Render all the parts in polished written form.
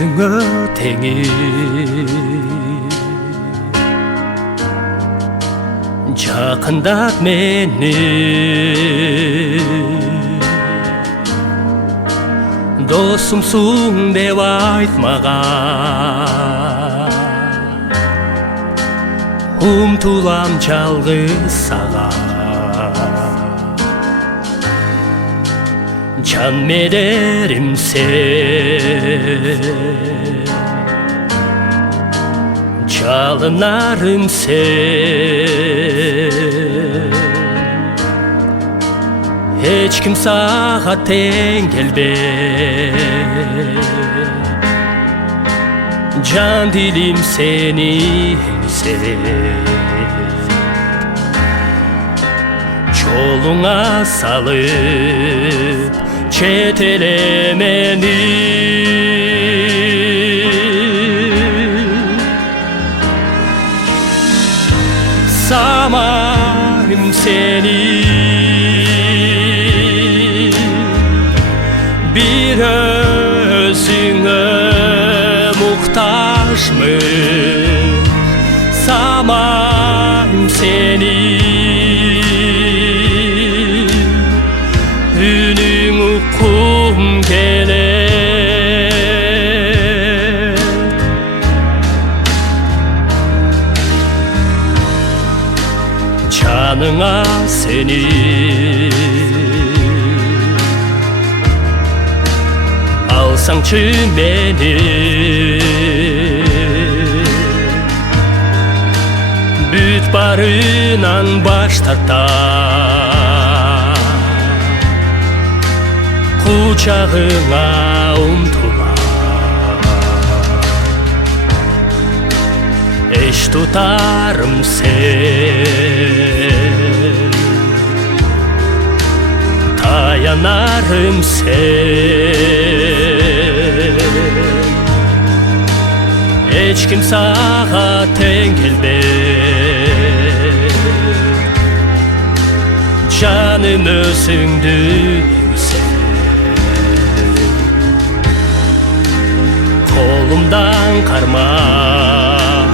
өзүңө теңир жакындап мени досумсуң деп айтмаган умтулам жалгыз сага жан медерим сен жалынарым сен эч ким сага тең келбейт жан дилим сени жолуңа салып чет эле мени самайм сени bir özüңө muhtaçmın samayım seni ünün ukum gelir canına seni alsaңчы мени бүт барынан баш тартам кучагыңа умтулам эч тутарым сен таянарым сен эч ким сага тең келбейт жаным өзүңдүн сен колумдан кармап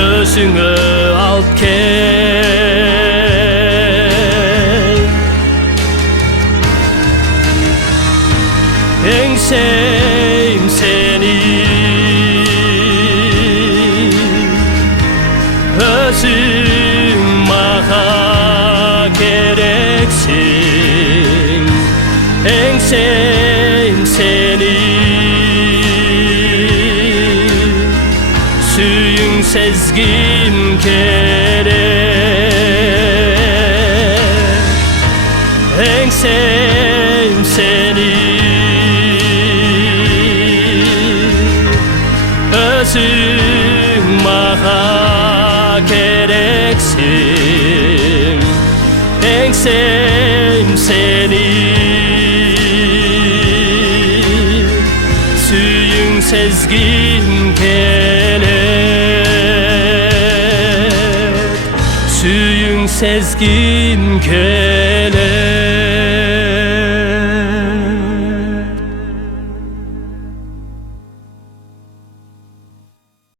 өзүңө алып кел эңсейм сени özüm maka gereksin engseyim seni suyun sezgim gerek engseyim seni özüm maka gereksin engseyim seni suyun sezgim kelek suyun sezgim kelek